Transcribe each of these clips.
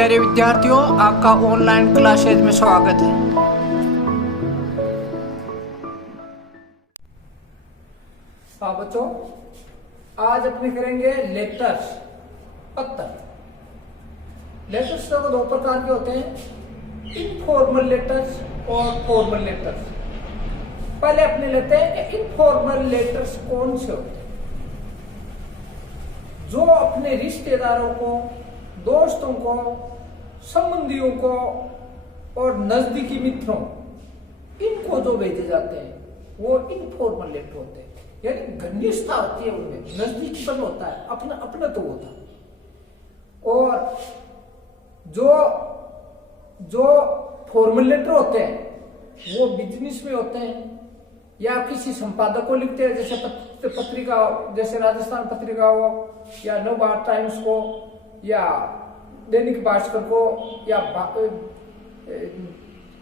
प्यारे विद्यार्थियों, आपका ऑनलाइन क्लासेज में स्वागत है। हाँ बच्चों, आज अपने करेंगे लेटर्स, पत्र। लेटर्स तो दो प्रकार के होते हैं, इनफॉर्मल लेटर्स और फॉर्मल लेटर्स। पहले अपने लेते हैं कि इनफॉर्मल लेटर्स कौन से होते हैं। जो अपने रिश्तेदारों को, दोस्तों को, संबंधियों को और नजदीकी मित्रों, इनको जो भेजे जाते हैं वो इनफॉर्मल लेटर होते हैं। यानी घनिष्ठता होती है उनमें, नजदीकीपन होता है, अपना अपना तो होता है। और जो फॉर्मल लेटर होते हैं वो बिजनेस में होते हैं या किसी संपादक को लिखते हैं, जैसे पत्रिका, जैसे राजस्थान पत्रिका हो या नवभारत टाइम्स को या दैनिक भास्कर को या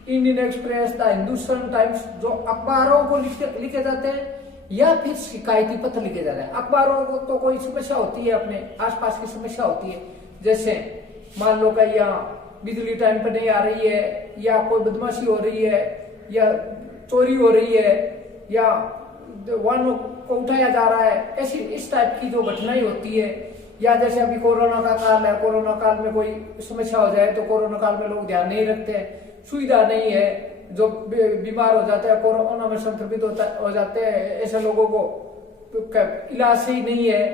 Indian express, the Hindustan times, जो अखबारों को लिखे जाते हैं, या फिर शिकायती पत्र लिखे जाते हैं। अखबारों को तो कोई समस्या होती है, अपने आसपास की समस्या होती है, जैसे मान लो कि यहाँ बिजली टाइम पर नहीं आ रही है, या कोई बदमाशी हो रही है, या चोरी हो रही है, या वाहनों को उठाया जा रहा है, ऐसी इस टाइप की जो घटनाएं होती है। या जैसे अभी कोरोना का काल है, कोरोना काल में कोई समस्या हो जाए तो कोरोना काल में लोग ध्यान नहीं रखते हैं, सुविधा नहीं है, जो बीमार हो जाते हैं, कोरोना में संक्रमित हो जाते हैं, ऐसे लोगों को इलाज सही नहीं है,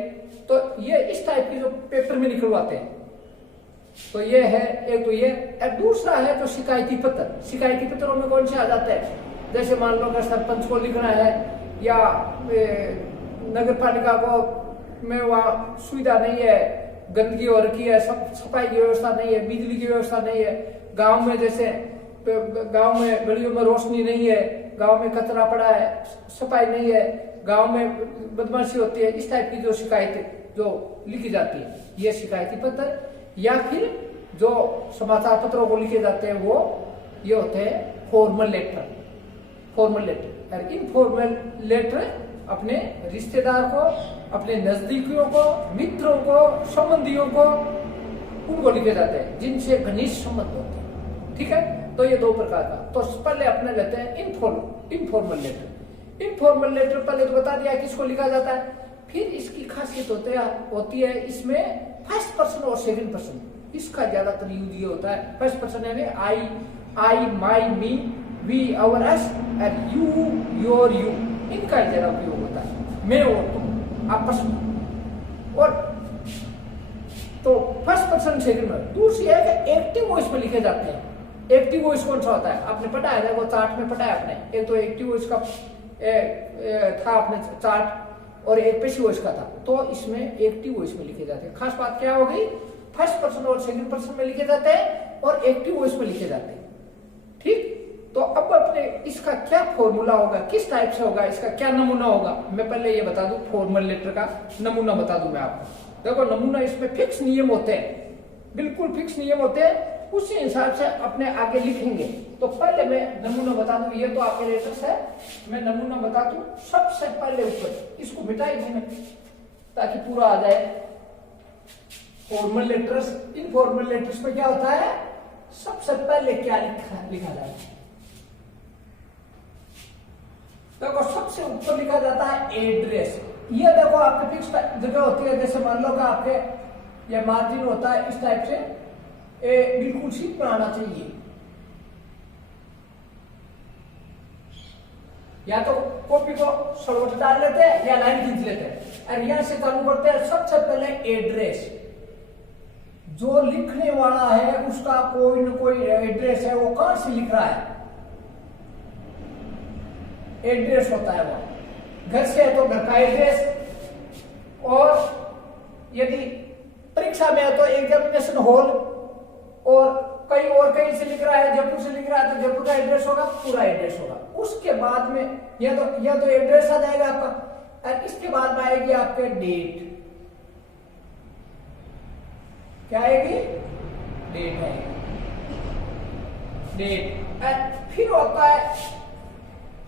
तो ये इस टाइप की जो पेपर में निकलवाते हैं। तो ये है एक, तो ये दूसरा है जो शिकायती पत्र। शिकायती पत्रों में कौन से आ जाते हैं, जैसे मान लो सरपंच को लिखना है, या नगर पालिका को में वहाँ सुविधा नहीं है, गंदगी हो रखी है, सफाई की व्यवस्था नहीं है, बिजली की व्यवस्था नहीं है, गांव में जैसे गांव में गलियों में रोशनी नहीं है, गांव में कचरा पड़ा है, सफाई नहीं है, गांव में बदमाशी होती है, इस टाइप की जो शिकायतें जो लिखी जाती है, ये शिकायती पत्र। या फिर जो समाचार पत्रों को लिखे जाते हैं वो ये होते हैं फॉर्मल लेटर। फॉर्मल लेटर और इनफॉर्मल लेटर अपने रिश्तेदार को, अपने नजदीकियों को, मित्रों को, संबंधियों को, उनको लिखे जाते हैं जिनसे घनिष्ठ संबंध होते हैं। ठीक है, तो ये दो प्रकार का। तो पहले अपने लेते हैं इनफॉर्मल लेटर। इनफॉर्मल लेटर पहले तो बता दिया किसको लिखा जाता है। फिर इसकी खासियत होती है इसमें फर्स्ट पर्सन और सेकंड पर्सन, इसका ज्यादातर यूज ये होता है। फर्स्ट पर्सन यानी आई, माई, मी, वी, आवर, अस, और यू, योर, यू, इनका ज्यादा उपयोग होता है, मैं और तुम आपस में। और तो फर्स्ट पर्सन सेकंड पर्सन। दूसरी है कि एक्टिव वॉइस में लिखे जाते हैं। एक्टिव वॉइस कौन सा होता है, आपने पढ़ा है, वो चार्ट में पढ़ा है आपने। एक तो एक्टिव वॉइस का था आपने चार्ट, और एक पैसिव वॉइस का था। तो इसमें एक्टिव वॉइस में लिखे जाते हैं। खास बात क्या हो गई, फर्स्ट पर्सन और सेकंड पर्सन में लिखे जाते हैं और एक्टिव वॉइस में लिखे जाते हैं। ठीक, तो अब अपने इसका क्या फॉर्मूला होगा, किस टाइप से होगा, इसका क्या नमूना होगा, मैं पहले ये बता दूं। फॉर्मल लेटर का नमूना बता दूं मैं आपको। देखो नमूना, इसमें फिक्स नियम होते हैं, बिल्कुल फिक्स नियम होते हैं, उसी हिसाब से अपने आगे लिखेंगे। तो पहले मैं नमूना बता दूं, ये तो आपके लेटर्स है, मैं नमूना बता दूं। सबसे पहले ऊपर इसको मिटाई दूं ताकि पूरा आ जाए। फॉर्मल लेटर्स, इनफॉर्मल लेटर्स में क्या होता है, सबसे पहले क्या लिखा जाता है। देखो सबसे ऊपर लिखा जाता है एड्रेस। ये देखो आपके फिक्स जगह होती है, जैसे मान लो कि आपके ये मार्जिन होता है इस टाइप से, बिल्कुल सीट पर आना चाहिए। या तो कॉपी को सलवट डाल लेते हैं या लाइन खींच लेते हैं, और यहां से चालू करते हैं। सबसे पहले एड्रेस, जो लिखने वाला है उसका कोई न कोई एड्रेस है, वो कहां से लिख रहा है, एड्रेस होता है वो। घर से है तो घर का एड्रेस, और यदि परीक्षा में है तो एग्जामिनेशन हॉल, और कहीं से लिख रहा है, जयपुर से लिख रहा है तो जयपुर का एड्रेस होगा, पूरा एड्रेस होगा। उसके बाद में या तो एड्रेस आ जाएगा आपका, और इसके बाद में आएगी आपके डेट। क्या आएगी, डेट आएगी, डेट। फिर होता है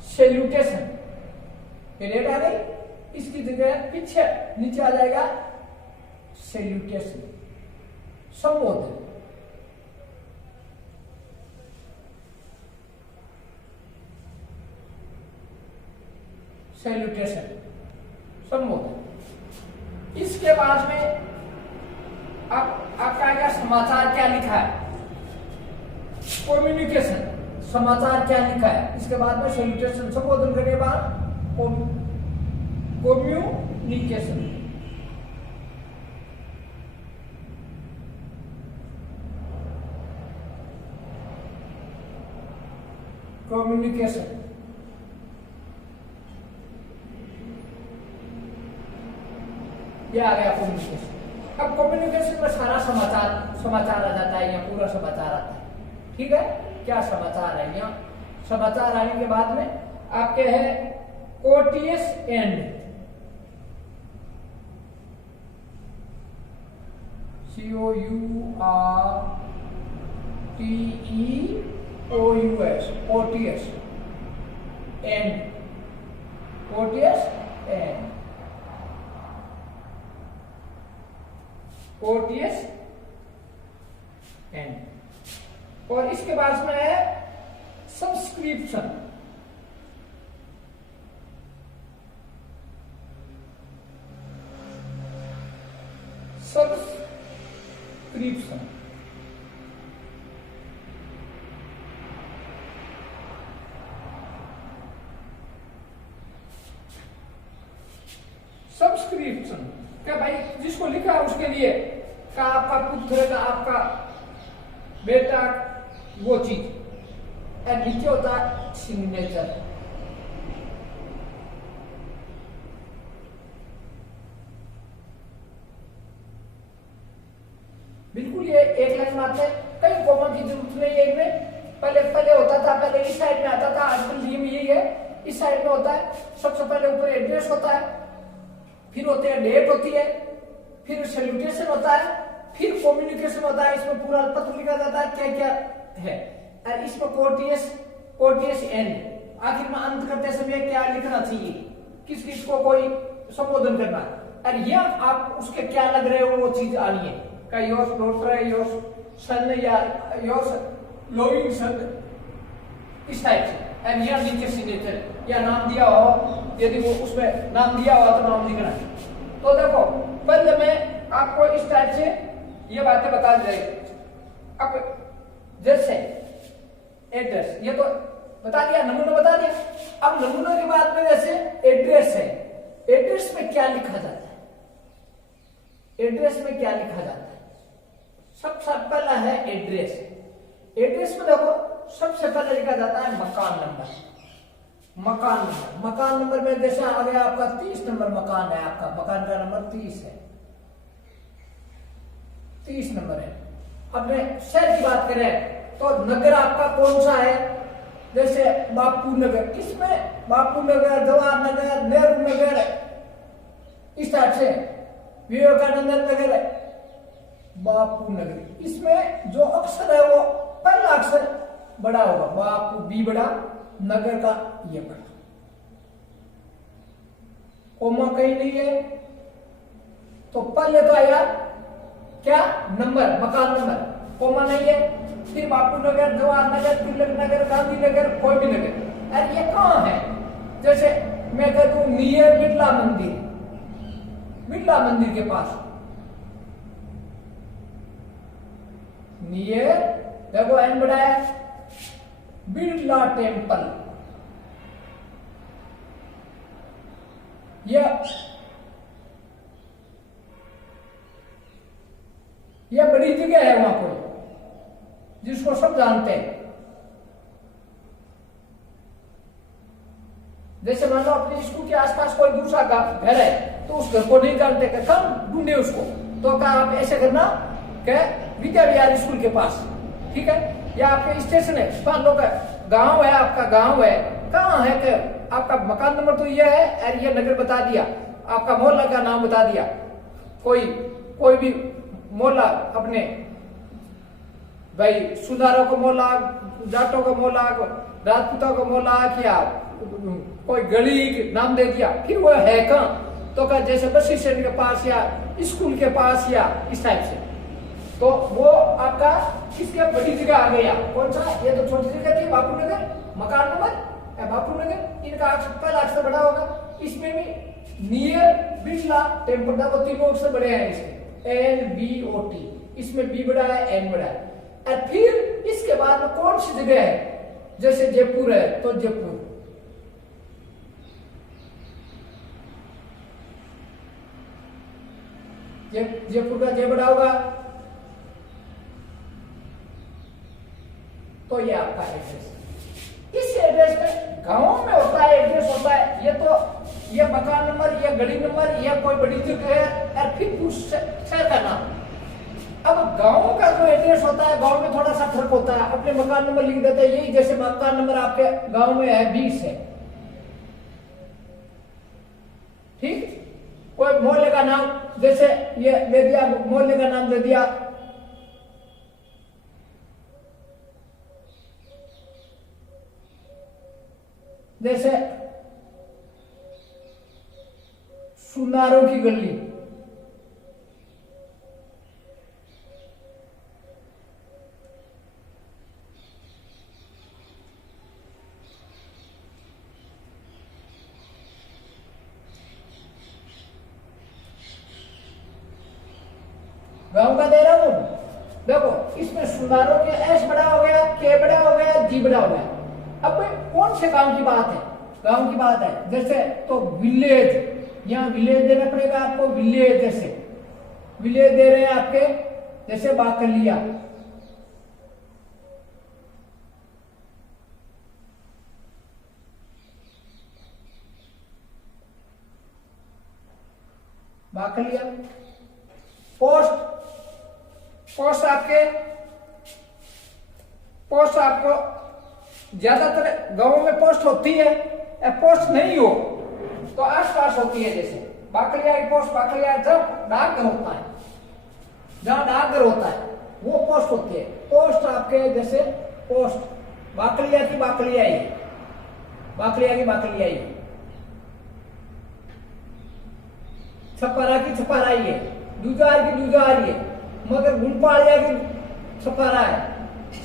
सैल्यूटेशन, डेट आ गई, इसकी जगह पीछे नीचे आ जाएगा सैल्यूटेशन, संबोधन। सैल्यूटेशन, संबोधन। इसके बाद में आपका आएगा समाचार क्या लिखा है, कम्युनिकेशन, समाचार क्या लिखा है। इसके बाद में सैल्यूटेशन, संबोधन करने के बाद कम्युनिकेशन। कम्युनिकेशन ये आ गया कम्युनिकेशन। अब कम्युनिकेशन में सारा समाचार आ जाता है, यहाँ पूरा समाचार आता है। ठीक है, क्या समाचार है, यहाँ समाचार आने के बाद में आपके है courteous and, COURTEOUS, courteous and, courteous and, courteous and. और इसके बाद में है सब्सक्रिप्शन, सब्सक्रिप्शन। सब्सक्रिप्शन क्या भाई, जिसको लिखा उसके लिए का आपका पुत्र का आपका बेटा वो चीज, और नीचे होता है सिग्नेचर। बिल्कुल ये एक लाइन बात है, कई कॉमा की जरूरत नहीं है इनमें। पहले होता था, पहले इस साइड में आता था, आजकल नियम यही है, इस साइड में होता है। सबसे पहले ऊपर एड्रेस होता है, फिर होते हैं डेट होती है, फिर सैल्यूटेशन होता है, फिर कम्युनिकेशन होता है। इसमें पूरा पत्र लिखा जाता है क्या क्या है, और इसमें कोर्टियस एंड, आखिर में अंत करते समय क्या लिखना चाहिए, किस किस को कोई संबोधन करना, और यह आप उसके क्या लग रहे हो वो चीज आनी है, का योर डॉटर, योर सन या योर लविंग सन, इस टाइप से। एंड यहाँ नीचे सिग्नेचर या नाम दिया हो, यदि वो उसमें नाम दिया हुआ तो नाम लिखना है। तो देखो पहले मैं आपको इस टाइप से ये बातें बता दी जाएगी। अब जैसे एड्रेस, ये तो बता दिया, नमूना बता दिया। अब नमूना के बाद में जैसे एड्रेस है, एड्रेस में क्या लिखा जाता है, एड्रेस में क्या लिखा जाता है। सबसे पहला है एड्रेस। एड्रेस में देखो सबसे पहले लिखा जाता है मकान नंबर। मकान नंबर, मकान नंबर में जैसे आ गया आपका 30 नंबर मकान है, आपका मकान का नंबर 30 है, 30 नंबर है। अपने शहर की बात करें तो नगर आपका कौन सा है, जैसे बापू नगर, इसमें बापू नगर, जवाहर नगर, नेहरू नगर, इस टाइप से विवेकानंद नगर, बापू नगर। इसमें जो अक्षर है वो पहला अक्षर बड़ा होगा, बापू बी बड़ा, नगर का ये बड़ा, कोमा कहीं नहीं है। तो पहले तो आया क्या, नंबर, मकान नंबर, कोमा नहीं है। फिर बापू नगर, जवाहर नगर, तिलक नगर, गांधी नगर, कोई भी नगर। अरे ये कहाँ है, जैसे मैं कह दूं नियर बिरला मंदिर, बिरला मंदिर के पास, नियर देखो एन बड़ा है, बिरला टेम्पल। यह बड़ी जगह है वहां कोई, जिसको सब जानते हैं। जैसे मान लो अपने स्कूल के आसपास कोई दूसरा घर है तो उस घर को नहीं जानते, कम ढूंढे उसको, तो क्या आप ऐसे करना क्या, विद्या विहार स्कूल के पास, ठीक है, या आपके स्टेशन है, मान लो गांव है, आपका गांव है, कहाँ है कि आपका मकान नंबर तो ये है और ये नगर बता दिया, आपका मोहल्ला का नाम बता दिया, कोई भी मोहल्ला अपने भाई सुधारों का मोहल्ला, जाटों का मोहल्ला, राजपूतों का मोहल्ला, क्या कोई गली नाम दे दिया, फिर वो है कहाँ, तो क्या जैसे बस स्टैंड के पास या स्कूल के पास या इस टाइप से, तो वो आपका किसके बड़ी जगह आ गया, कौन सा, ये तो छोटी जगह थी बापू नगर, मकान नंबर बापू नगर, इनका पहला अक्षर बड़ा होगा, इसमें भी नियर, बिरला, टेम्पर्ड, वो तीनों अक्षर बड़े हैं इसमें, NBOT, इसमें B बड़ा है, N बड़ा है। और फिर इसके बाद में कौन सी जगह है, जैसे जयपुर है तो जयपुर, जयपुर का जे बड़ा होगा, तो ये आपका एड्रेस। इस एड्रेस में गांव में होता है, एड्रेस होता है, ये तो ये मकान नंबर, ये गली नंबर, या कोई बड़ी जगह है, और फिर उस शहर का नाम। अब गांव का जो एड्रेस होता है, गांव में थोड़ा सा फर्क होता है, अपने मकान नंबर लिख देते हैं, यही जैसे मकान नंबर आपके गांव में है 20 है, ठीक। कोई मोहल्ले का नाम जैसे ये दे दिया, मोहल्ले का नाम दे दिया, जैसे सुनारों की गली, गांव का दे रहा हूं। देखो इसमें सुनारों के एस बड़ा हो गया, के बड़ा हो गया, जी बड़ा हो गया। अब कौन से गांव की बात है, गांव की बात है, जैसे तो विलेज, यहाँ विलेज देना पड़ेगा आपको, विलेज, जैसे विलेज दे रहे हैं आपके, जैसे बाकलिया, बाकलिया। पोस्ट, पोस्ट आपके, पोस्ट आपको ज्यादातर गांवों में पोस्ट होती है, पोस्ट नहीं हो तो आसपास होती है, जैसे बाकलिया की पोस्ट, बाकलिया जब डाकघर होता है, जहां डाकघर होता है वो पोस्ट होती है। पोस्ट आपके जैसे पोस्ट, बाकलिया की बाकलिया ही, बाकलिया की बाकलिया ही, छपारा की छपारा ही है, दूजार की दूजार ही है, मगर गुलपाड़िया की छपारा है,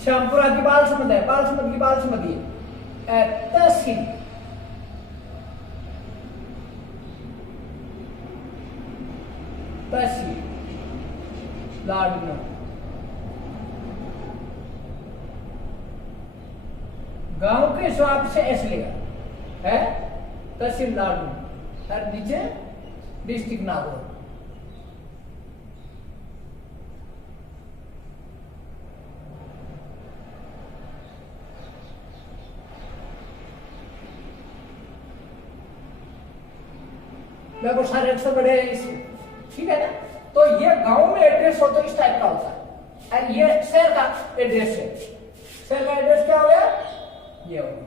श्यामपुरा की बालसमंद है, बालसमंद की बालसमंदी है। तहसील, तहसील लाडनू, गांव के हिसाब से ऐसे लेगा है, तहसील लाडनू, और नीचे डिस्ट्रिक्ट नागौर। देखो सारे अक्षर बड़े हैं इसमें, ठीक है ना। तो ये गांव में एड्रेस हो तो इस टाइप का होता है, और ये शहर का एड्रेस है। शहर का एड्रेस क्या हो गया, ये हो गया।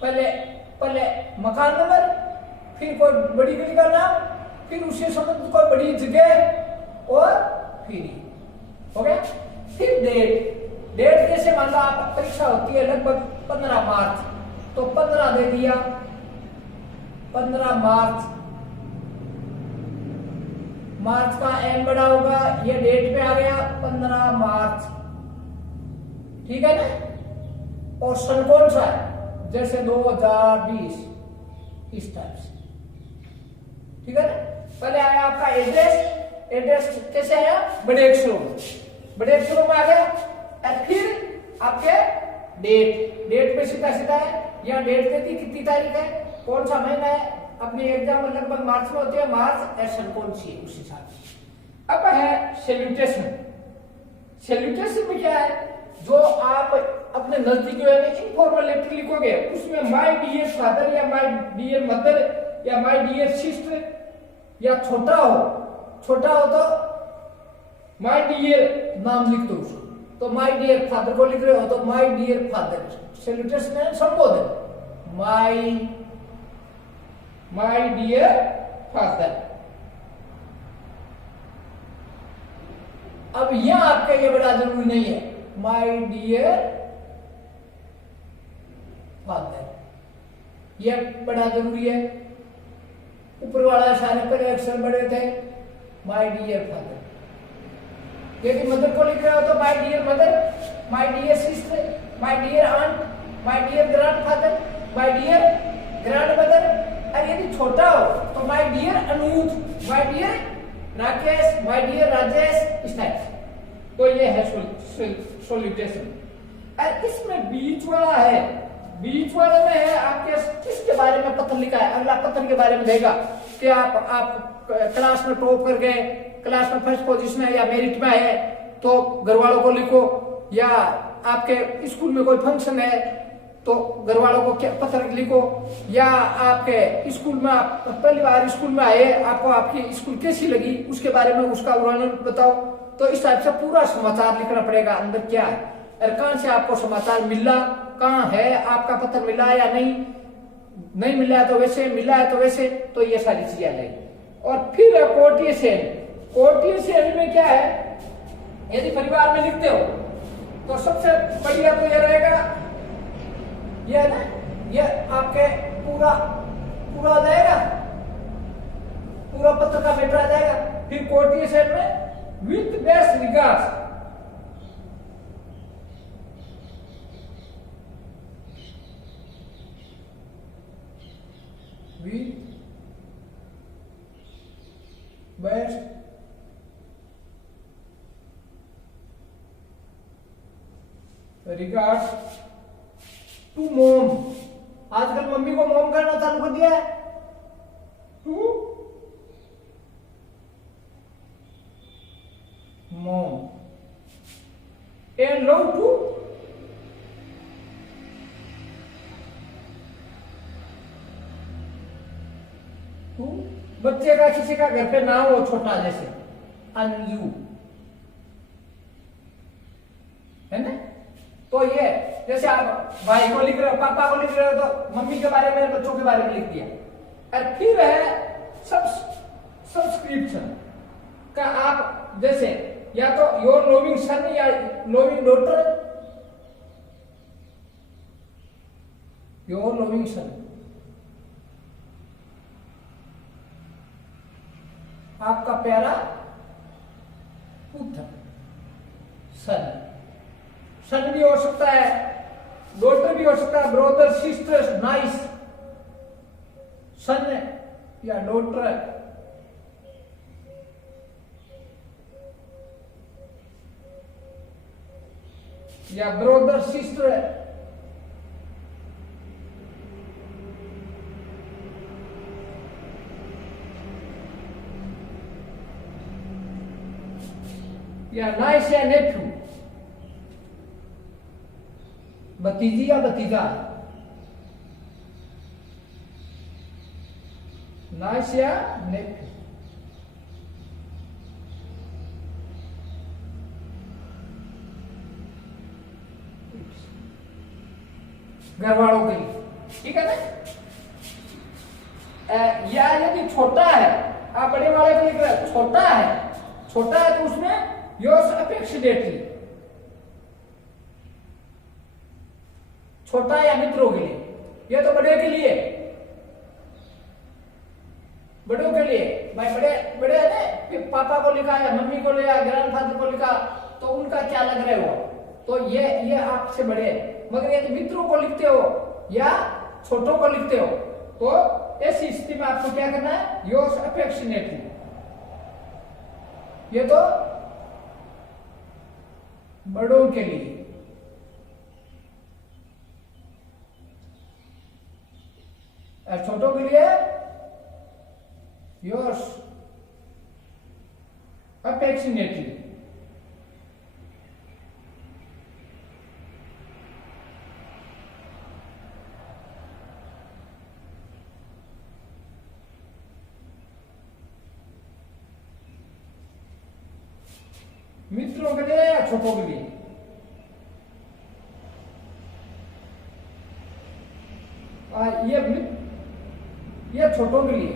पहले पहले मकान नंबर, फिर कोई बड़ी गली का नाम, फिर उससे संबंधित कोई बड़ी जगह, और फिर हो गया। फिर डेट, डेट जैसे मान लो आप परीक्षा होती है लगभग 15 मार्च, तो 15 दे दिया, 15 मार्च, मार्च का एम बड़ा होगा, ये डेट पे आ गया 15 मार्च, ठीक है ना। और सन कौन सा है, जैसे 2020, इस टाइप से, ठीक है ना। पहले आया आपका एड्रेस, एड्रेस कैसे आया, बड़े अक्षरों में, बड़े अक्षरों में आ गया। और फिर आपके डेट, डेट पे सीधा सीधा है, यहाँ डेट देती कितनी तारीख है, कौन सा महीना है, अपनी एग्जाम लगभग मार्च में होती है, मार्च, एशन कौन सी है उस हिसाब से। अब है सैल्यूटेशन, सैल्यूटेशन में क्या है, जो आप अपने नजदीकी में इनफॉर्मल लेटर लिखोगे, उसमें माय डियर फादर या माय डियर मदर या माय डियर सिस्टर, या छोटा हो तो माय डियर नाम लिख दो उसको, तो माय डियर फादर को लिख रहे हो तो माय डियर फादर, सैल्यूटेशन है संबोधन, माय डियर फादर। अब यह आपका ये बड़ा जरूरी नहीं है, माय डियर फादर, यह बड़ा जरूरी है। ऊपर वाला सारे पर अक्षर बड़े थे, माय डियर फादर। यदि मदर को लिख रहे हो तो my dear mother, my dear sister, my dear aunt, my dear grandfather, my dear grand mother, और यदि छोटा हो तो my dear Anuj, my dear Rakesh, my dear Rajesh, इस टाइप से। तो ये है सॉल्यूटेशन। और इसमें बीच वाला है, बीच वाले में है आपके किसके बारे में पत्र लिखा है, अगला पत्र के बारे में देगा कि आप क्लास में टॉप कर गए, क्लास में फर्स्ट पोजीशन है या मेरिट में है तो घर वालों को लिखो, या आपके स्कूल में कोई फंक्शन है तो घर वालों को क्या पत्र लिखो, या आपके स्कूल में आप पहली बार स्कूल में आए, आपको आपकी स्कूल कैसी लगी उसके बारे में उसका वर्णन बताओ। तो इस टाइप से पूरा समाचार लिखना पड़ेगा अंदर क्या है, और कहां से आपको समाचार मिला, कहां है, आपका पत्र मिला या नहीं मिला है तो वैसे, मिला है तो वैसे, तो ये सारी चीजें आ जाएगी। और फिर कोर्टीय सेल, कोर्टीय सेल में क्या है, यदि परिवार में लिखते हो तो सबसे बढ़िया तो ये रहेगा, ये है ना, ये आपके पूरा आ जाएगा, पूरा पत्र का मैटर आ जाएगा। फिर कोर्टीय सेल में with best regards, with best regards to mom, आजकल मम्मी को मॉम करना चालू कर दिया है, to mom, and love to बच्चे का किसी का घर पे नाम हो छोटा, जैसे अंजू है ना, तो ये जैसे आप भाई को लिख रहे हो, पापा को लिख रहे हो तो मम्मी के बारे में, बच्चों के बारे में लिख दिया। और फिर है सब्सक्रिप्शन का, आप जैसे या तो योर लविंग सन या loving daughter, your loving son, आपका प्यारा पुत्र, सन भी हो सकता है, डॉटर भी हो सकता है, ब्रदर सिस्टर, नाइस, सन या डॉटर, या ब्रदर सिस्टर, या नाइस या नेफ्यू, भतीजी या भतीजा, नाइस या नेफ्यू। घर वालों के लिए, ठीक है ना। या यदि छोटा है, आप बड़े वाले को लिख रहे हैं, छोटा है तो उसमें योर्स अफेक्शनेटली, छोटा या मित्रों के लिए, ये तो बड़े के लिए, बड़ों के लिए, भाई बड़े है ना, फिर पापा को लिखा या मम्मी को लिखा, ग्रैंडफादर को लिखा, तो उनका क्या लग रहे हो, तो ये आपसे बड़े। मगर यदि मित्रों को लिखते हो या छोटों को लिखते हो तो ऐसी स्थिति में आपको क्या करना है, योर्स अफेक्शनेटली, ये तो बड़ों के लिए, और छोटों के लिए योर्स अफेक्शनेटली। मित्रों के लिए या छोटों के लिए, ये छोटों के लिए,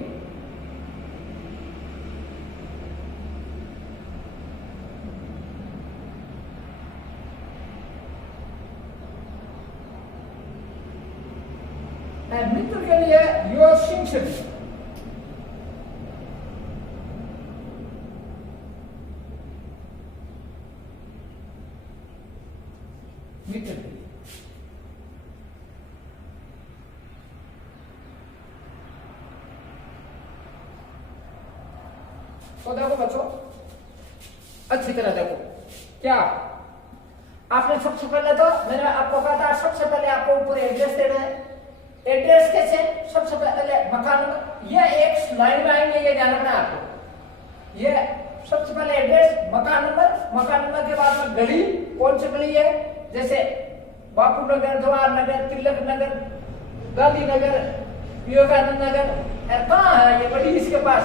मित्र के लिए योर सिंसियरली, मित्र के लिए। तो देखो बच्चों, अच्छी तरह देखो क्या आपने सबसे पहले तो मैंने आपको कहा था, सबसे पहले आपको ऊपर एड्रेस देना है। एड्रेस कैसे? सबसे पहले मकान नंबर, ये एक लाइन में आएंगे, ये ध्यान रखना है आपको। ये सबसे पहले एड्रेस, मकान नंबर के बाद में गली, कौन सी गली है, जैसे बापू नगर, जवाहर नगर, तिलक नगर, गांधी नगर, विवेकानंद नगर, कहाँ है ये बड़ी, इसके पास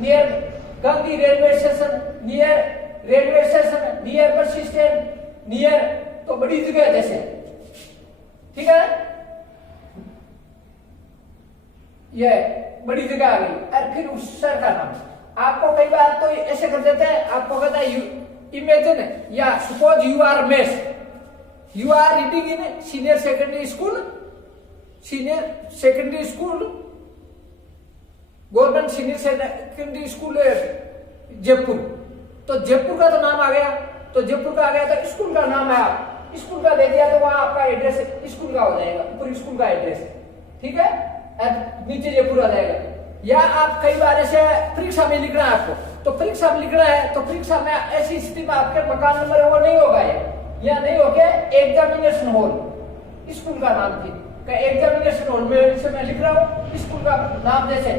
near Gandhi railway station, near railway station, near bus stand, near, तो बड़ी जगह जैसे, ठीक है, ये बड़ी जगह आ गई। और फिर उस शहर का नाम आपको कई बार तो ऐसे कर देते हैं, आपको कहता है इमेजिन या suppose you are Ramesh, you are reading in senior secondary school, government senior secondary school Jaipur. तो जयपुर का तो नाम आ गया, तो जयपुर का आ गया तो स्कूल का नाम है, आप स्कूल का दे दिया तो वहां आपका एड्रेस स्कूल का हो जाएगा, ऊपर स्कूल का एड्रेस, ठीक है, नीचे जयपुर आ जाएगा। या आप कई बार ऐसे परीक्षा में लिखना है आपको, तो परीक्षा में लिखना है, तो परीक्षा में ऐसी स्थिति में आपके मकान नंबर वो नहीं होगा, या नहीं होके एग्जामिनेशन हॉल, स्कूल का नाम थी, एग्जामिनेशन हॉल में से मैं लिख रहा हूँ स्कूल का नाम, जैसे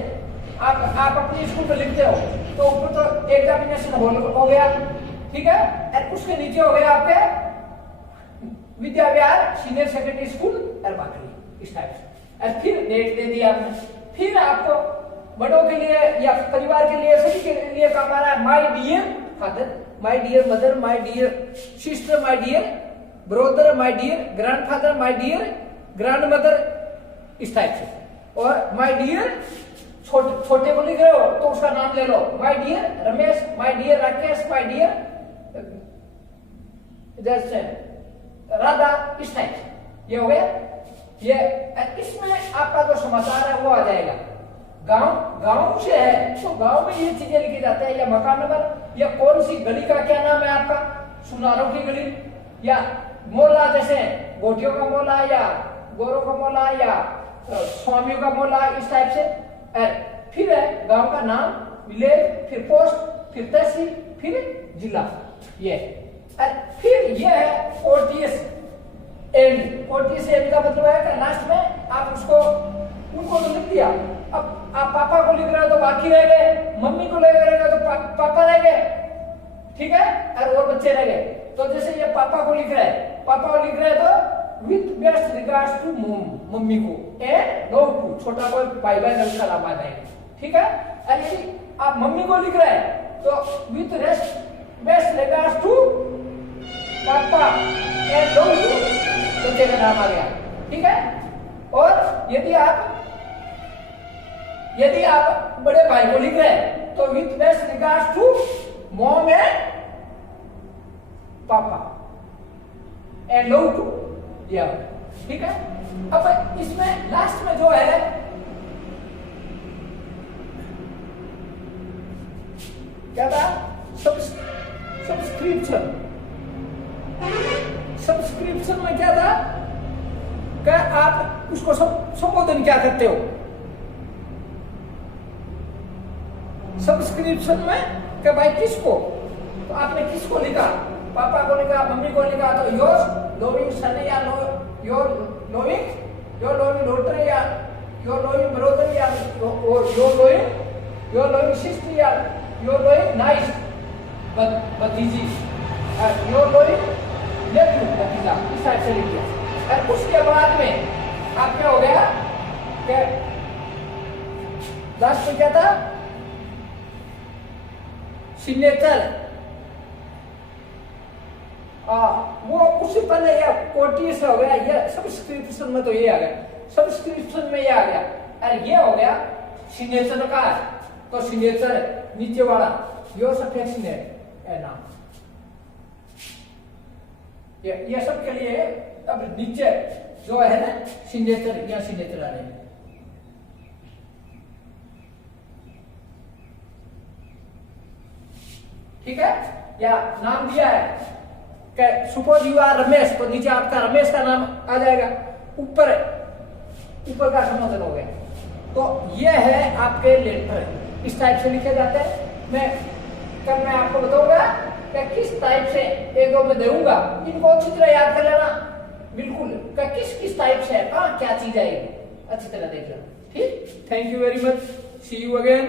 आप अपने स्कूल में लिखते हो तो ऊपर तो एग्जामिनेशन हॉल हो गया, ठीक है, और उसके नीचे हो गया आपके Vidya Vihar senior secondary school और बाकी इस टाइप से। और फिर डेट दे दिया आपने। फिर आपको बड़ों के लिए या परिवार के लिए, सभी के लिए काम आ रहा है, my dear father, my dear mother, my dear sister, my dear brother, my dear grandfather, my dear grandmother, इस टाइप से। और माय डियर छोटे को लिख रहे हो तो उसका नाम ले लो, my dear Ramesh, my dear Rakesh, my dear जैसे राधा, इस टाइप। ये हो गया। ये इसमें आपका जो समाचार है वो आ जाएगा। गांव से है तो गांव में ये चीजें लिखी जाती है, या मकान नंबर, या कौन सी गली का क्या नाम है आपका, सुनारों की गली, या मोहल्ला, जैसे गोटियों का मोहल्ला, या गोरों का मोहल्ला, या स्वामियों का मोहल्ला, इस टाइप से। फिर है गांव का नाम, विलेज, फिर पोस्ट, फिर तहसील, फिर जिला, ये। फिर ये है ओटीएस एंड। ओटीएस एंड का मतलब है कि लास्ट में आप उसको उनको तो लिख दिया, अब आप पापा को लिख रहे हो तो बाकी रह गए, मम्मी को लिख रहे हो तो पापा रह गए, ठीक है, और बच्चे रह गए। तो जैसे ये पापा को लिख रहे हैं, पापा को लिख रहे हैं तो विथ बेस्ट रिगार्ड्स टू मम्मी को, एंड नो टू, छोटा कोई भाई बहन का नाम आ जाएगा, ठीक है। और यदि आप मम्मी को लिख रहे हैं तो विथ बेस्ट रिगार्ड्स टू पापा एंड नो टू, बच्चे का नाम आ गया, ठीक है। और यदि आप बड़े भाई को लिख रहे हैं तो with best regards to mom and पापा एंड लव टू, ठीक है। अब इसमें लास्ट में जो है क्या था, सब्सक्रिप्शन में क्या था कि आप उसको संबोधन क्या करते हो सब्सक्रिप्शन में, कि भाई किसको, तो आपने किसको लिखा, पापा को लिखा, मम्मी को लिखा, तो योर लोविंग सन, या योर लोविंग डॉटर, या योर लोविंग ब्रदर, या योर लोविंग सिस्टर, या योर लोविंग नाइस भतीजी, योर लोविंग नेफ्यू भतीजा, इस टाइप से लिख दिया। और उसके बाद में आप क्या हो गया कि लास्ट में क्या था, सिग्नेचर, वो उससे पहले ये कोटिस हो गया, ये सब्सक्रिप्शन में तो ये आ गया, सब्सक्रिप्शन में ये आ गया, और ये हो गया सिग्नेचर का, तो सिग्नेचर नीचे वाला योर सफिक्स है नाम, ये सब के लिए। अब नीचे जो है ना सिग्नेचर, या सिग्नेचर आ रहे हैं, ठीक है, या नाम दिया है सपोज यू आर रमेश, तो नीचे आपका रमेश का नाम आ जाएगा, ऊपर का संबोधन हो गया। तो ये है आपके लेटर, इस टाइप से लिखे जाते हैं। मैं कल मैं आपको बताऊंगा कि किस टाइप से एक दो में दूंगा, इनको अच्छी तरह याद कर लेना बिल्कुल, कि किस किस टाइप से कहाँ क्या चीज आएगी, अच्छी तरह देख लेना। ठीक, thank you very much, see you again.